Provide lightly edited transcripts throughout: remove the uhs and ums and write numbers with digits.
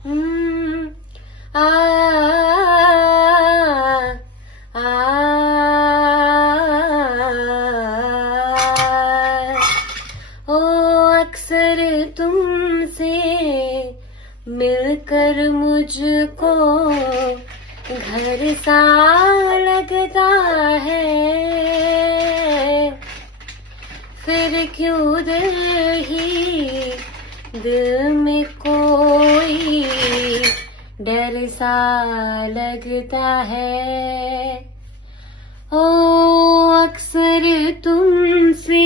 आ आ ओ अक्सर तुमसे मिलकर मुझको घर सा लगता है, फिर क्यों दिल में कोई डर सा लगता है। ओ अक्सर तुमसे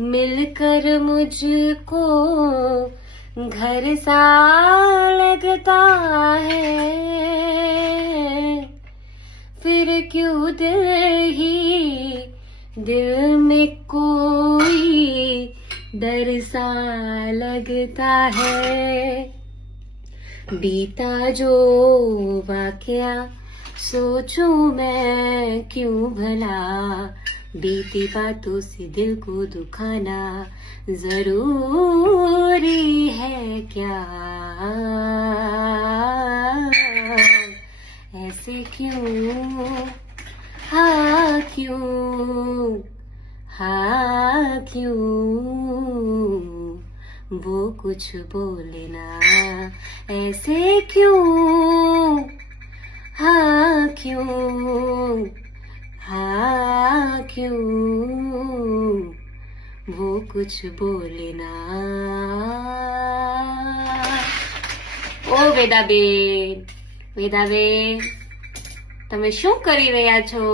मिलकर मुझको घर सा लगता है, फिर क्यों दिल में कोई डर सा लगता है। बीता जो वाकया सोचूं मैं क्यों भला, बीती बातों से दिल को दुखाना जरूरी है क्या। ऐसे क्यों, हाँ क्यों, हाँ क्यों वो कुछ बोले ना, ऐसे क्यों, हाँ क्यों, हाँ क्यों वो कुछ बोले ना। ઓ વેદાબેન, વેદાબેન તમે શું કરી રહ્યા છો?